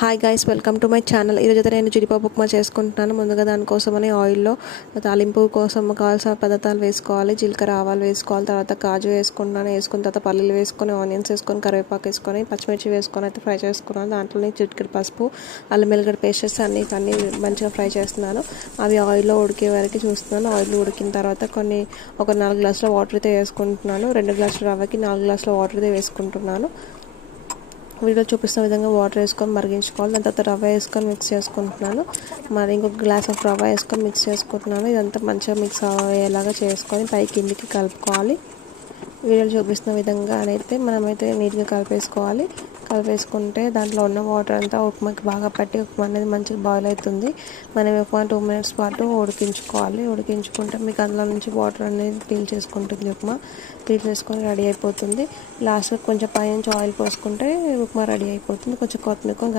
Hi guys, welcome to my channel. ఈరోజు అయితే నేను జీడిపప్పు ఉప్మా చేసుకుంటున్నాను. ముందుగా దానికోసమని ఆయిల్లో తాలింపు కోసం కావాల్సిన పదార్థాలు వేసుకోవాలి. జీలకర్ర, ఆవాలు వేసుకోవాలి. తర్వాత కాజు వేసుకుంటున్నాను. వేసుకున్న తర్వాత పల్లీలు వేసుకొని, ఆనియన్స్ వేసుకొని, కరివేపాకు వేసుకొని, పచ్చిమిర్చి వేసుకొని అయితే ఫ్రై చేసుకున్నాను. దాంట్లోనే చిటికెడు పసుపు, అల్లం వెల్లిగడ్డ పేస్టెస్ అన్నీ మంచిగా ఫ్రై చేస్తున్నాను. అవి ఆయిల్లో ఉడికే వరకు చూస్తున్నాను. ఆయిల్ ఉడికిన తర్వాత ఒక 4 గ్లాసుల వాటర్ అయితే వేసుకుంటున్నాను. 2 గ్లాసుల రవ్వకి 4 గ్లాసుల వాటర్ అయితే వేసుకుంటున్నాను. వీడియో చూపిస్తున్న విధంగా వాటర్ వేసుకొని మరిగించుకోవాలి. దాని తర్వాత రవ్వ వేసుకొని మిక్స్ చేసుకుంటున్నాను. మరి ఇంకొక గ్లాస్ ఆఫ్ రవ్వ వేసుకొని మిక్స్ చేసుకుంటున్నాను. ఇదంతా మంచిగా మిక్స్ అయ్యేలాగా చేసుకొని పై కిందికి కలుపుకోవాలి. వీడియోలో చూపిస్తున్న విధంగా అయితే మనమైతే నీట్గా కలిపేసుకుంటే దాంట్లో ఉన్న వాటర్ అంతా ఉప్మాకి బాగా పట్టి ఉప్మా అనేది మంచిగా బాయిల్ అవుతుంది. మనం ఉప్మా 2 మినిట్స్ పాటు ఉడికించుకుంటే మీకు అందులో నుంచి వాటర్ అనేది పీల్ చేసుకుంటుంది. ఉప్మా పీల్ చేసుకొని రెడీ అయిపోతుంది. లాస్ట్గా కొంచెం పైనుంచి ఆయిల్ పోసుకుంటే ఉప్మా రెడీ అయిపోతుంది. కొంచెం కొత్తిమీర